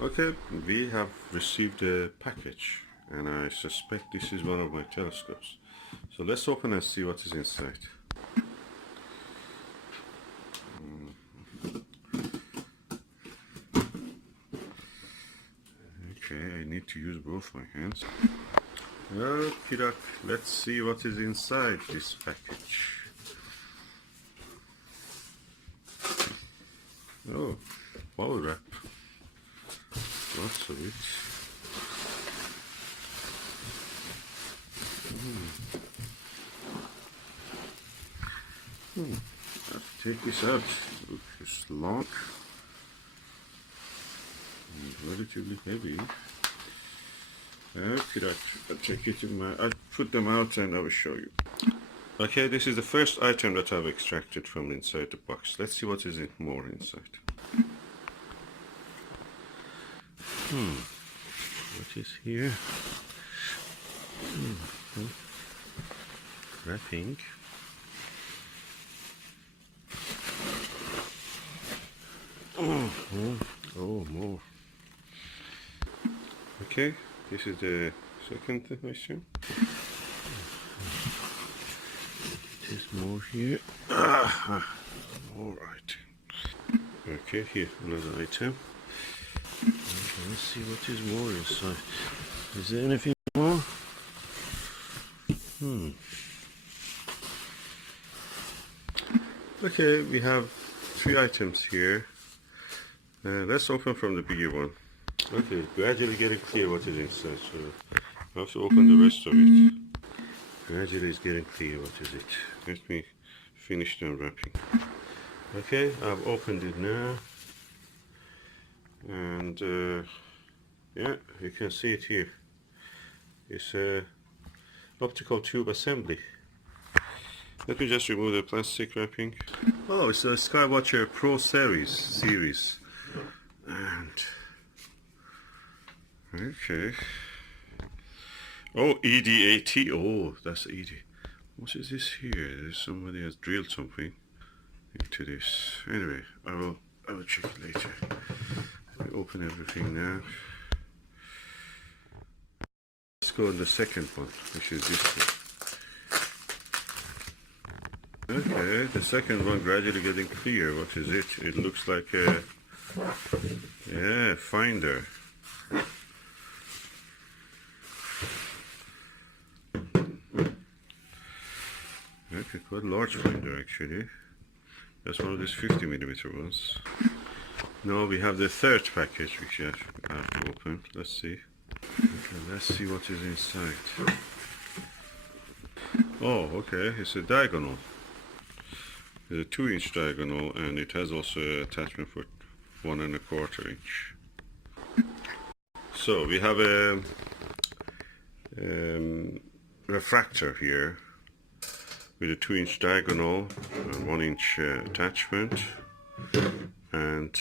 Okay, we have received a package, and I suspect this is one of my telescopes. So let's open and see what is inside. Okay, I need to use both my hands. Okay, let's see what is inside this package. Oh, bubble wrap. Lots of it. Let's take this out. Look, it's long and relatively heavy. Okay, I'll take it in my. I'll put them out and I will show you. Okay, this is the first item that I've extracted from inside the box. Let's see what is more inside. What is here? Wrapping. Oh, more. Okay, this is the second question. There's more here. All right. Okay, here another item. Okay, let's see what is more inside. Is there anything more? Okay, we have 3 items here. Let's open from the bigger one. Okay, gradually getting clear what is inside, so I have to open the rest of it. Gradually it's getting clear what is it. Let me finish the unwrapping. Okay, I've opened it now. And yeah, you can see it here. It's a optical tube assembly. Let me just remove the plastic wrapping. Oh, it's a Skywatcher Pro series. And okay. Oh, ED80. Oh, that's ED. What is this here? Somebody has drilled something into this. Anyway, I will check it later. Let me open everything now. Let's go on the second one, which is this one. Okay, the second one gradually getting clear. What is it? It looks like a finder. Okay, quite a large finder actually. That's one of these 50mm ones. Now we have the third package which I have to open. Let's see. Okay, let's see what is inside. Oh, okay, it's a diagonal. It's a 2-inch diagonal, and it has also an attachment for 1 1/4 inch. So we have a refractor here with a 2-inch diagonal and 1-inch attachment, and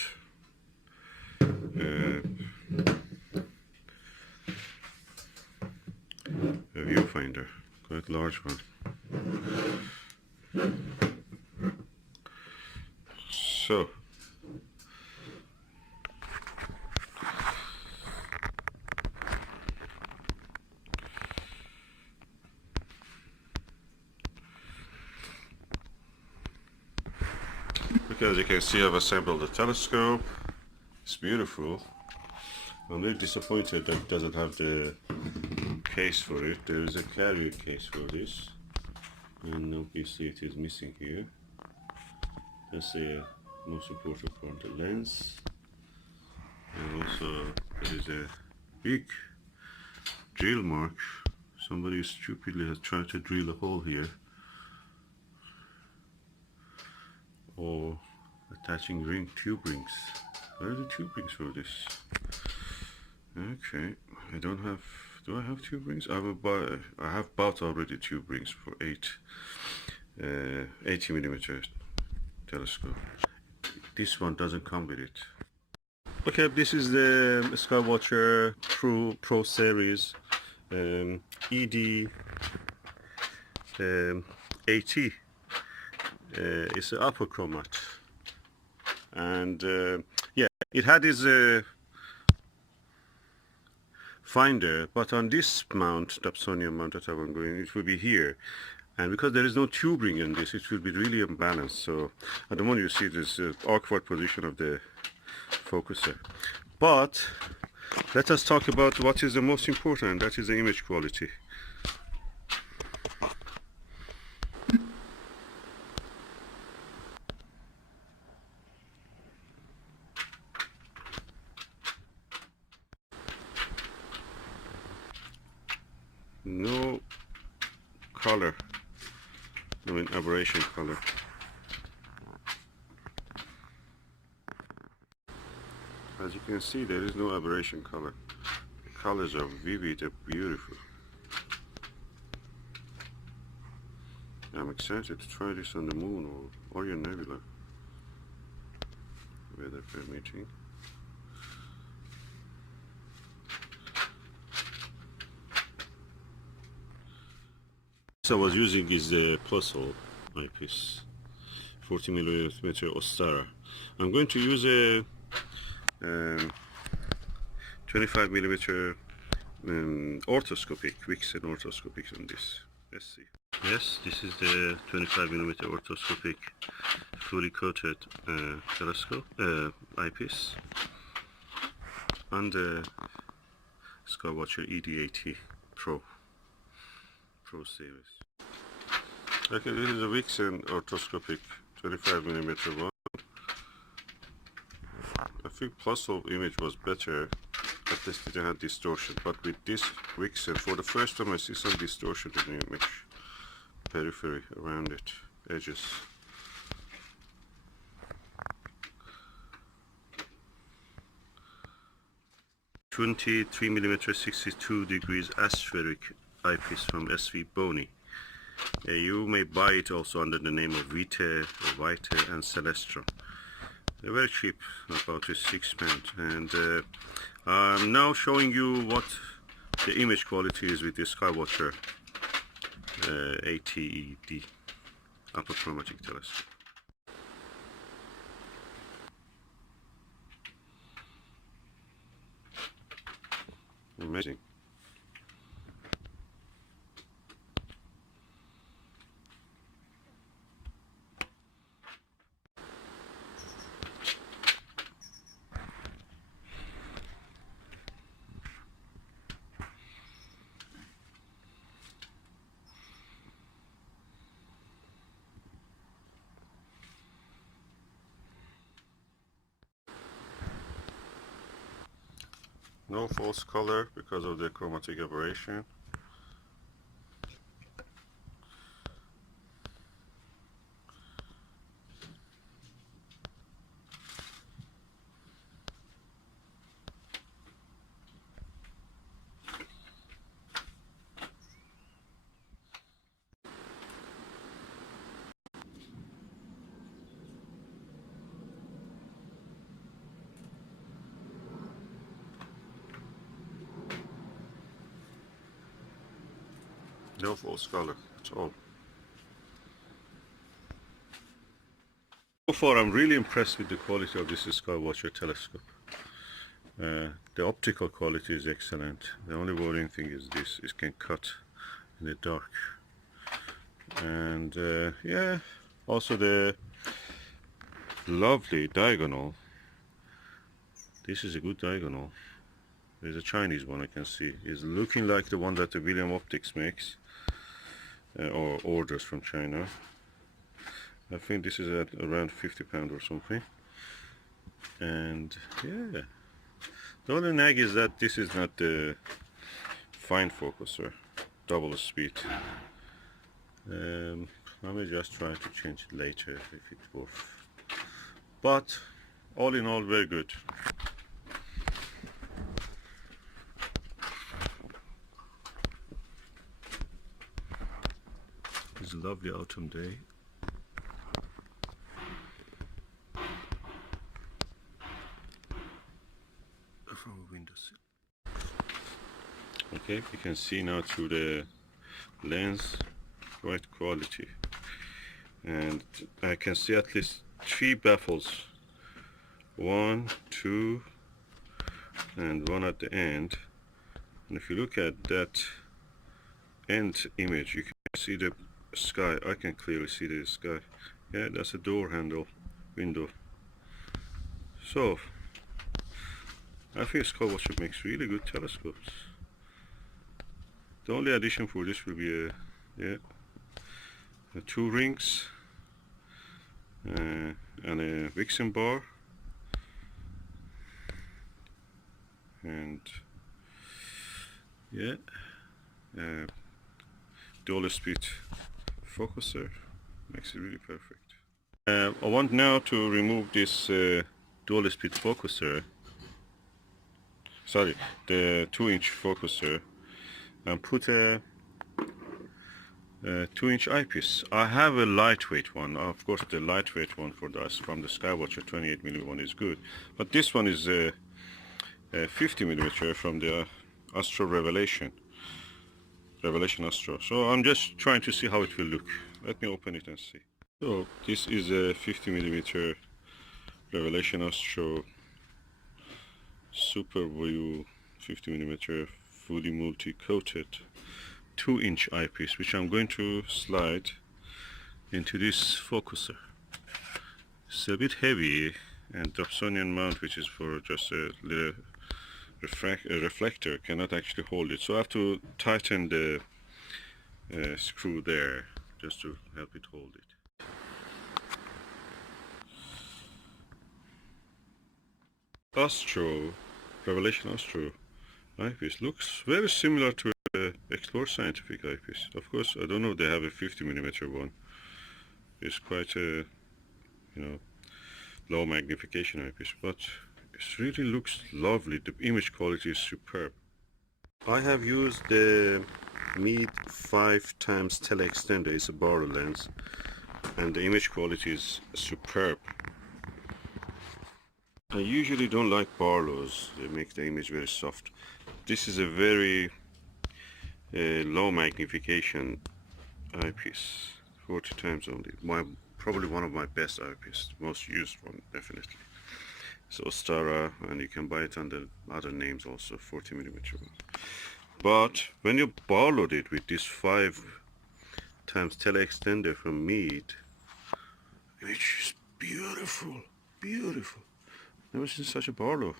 a viewfinder, quite large one. So as you can see, I've assembled the telescope. It's beautiful. I'm a little disappointed that it doesn't have the case for it. There is a carrier case for this, and obviously it is missing here. That's the most important part, the lens. And also there is a big drill mark. Somebody stupidly has tried to drill a hole here, or attaching tube rings. Where are the tube rings for this? Okay, I don't have. Do I have tube rings? I have bought already tube rings for 80mm telescope. This one doesn't come with it. Okay, this is the Skywatcher Pro series ED80. It's an Apochromatic, and yeah, it had this finder, but on this mount, the Epsonium mount that I'm going, it will be here. And because there is no tubing in this, it will be really unbalanced. So at the moment you see this awkward position of the focuser. But let us talk about what is the most important, that is the image quality. No color, I mean aberration color. As you can see, there is no aberration color. The colors are vivid and beautiful. I'm excited to try this on the moon or Orion Nebula, weather permitting. So I was using is the puzzle eyepiece, 40mm Ostara. I'm going to use a 25mm orthoscopic, Vixen orthoscopic on this. Let's see. Yes, this is the 25mm orthoscopic fully coated telescope eyepiece on the Skywatcher ED80 Pro series. Okay, this is a Vixen orthoscopic 25mm one. I think Puzzle image was better, at least it didn't have distortion, but with this Vixen, for the first time I see some distortion in the image, periphery around it, edges. (23mm 62 degrees aspheric eyepiece from SV Boni. You may buy it also under the name of Vite, and Celestron. They're very cheap, about £6, and I'm now showing you what the image quality is with the Skywatcher 80 ED Apochromatic telescope. Amazing. No false color because of the chromatic aberration. No false color at all. So far I'm really impressed with the quality of this Skywatcher telescope. The optical quality is excellent. The only worrying thing is this, it can cut in the dark. And yeah, also the lovely diagonal. This is a good diagonal. There's a Chinese one I can see. It's looking like the one that the William Optics makes. Or orders from China. I think this is at around £50 or something. And yeah, the only nag is that this is not the fine focuser, double speed. I may just try to change it later if it works. But all in all, very good. It's a lovely autumn day. From a windowsill. Okay, you can see now through the lens, quite quality. And I can see at least 3 baffles. 1, 2, and one at the end. And if you look at that end image, you can see the sky. I can clearly see the sky. Yeah, that's a door handle, window. So I think Skywatcher makes really good telescopes. The only addition for this will be two rings and a Vixen bar, and dual speed focuser makes it really perfect. I want now to remove this dual speed focuser, sorry, the 2-inch focuser, and put a 2-inch eyepiece. I have a lightweight one. Of course, the lightweight one from the Skywatcher 28mm one is good, but this one is a 50mm from the Revelation Astro. So I'm just trying to see how it will look. Let me open it and see. So this is a 50mm Revelation Astro Super View 50mm fully multi-coated 2-inch eyepiece, which I'm going to slide into this focuser. It's a bit heavy, and Dobsonian mount, which is for just a little reflector, cannot actually hold it. So I have to tighten the screw there just to help it hold it. Revelation Astro eyepiece looks very similar to the Explore Scientific eyepiece. Of course, I don't know if they have a 50mm one. It's quite a, low magnification eyepiece, but it really looks lovely. The image quality is superb. I have used the Meade 5x tele-extender. It's a Barlow lens, and the image quality is superb. I usually don't like Barlows. They make the image very soft. This is a very low magnification eyepiece, 40 times only. Probably one of my best eyepieces, most used one, definitely. So Ostara, and you can buy it under other names also, 40mm one. But when you Barlowed it with this 5x tele-extender from Meade, which is beautiful, beautiful. Never seen such a Barlow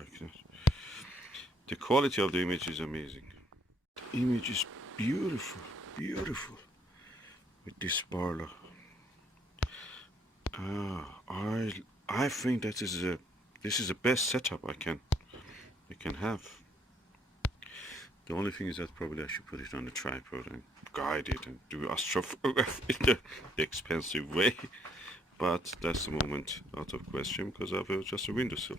like that. The quality of the image is amazing. The image is beautiful, beautiful with this Barlow. I think this is the best setup I can have. The only thing is that probably I should put it on the tripod and guide it and do astrophotography the expensive way. But that's the moment out of question because I have just a windowsill.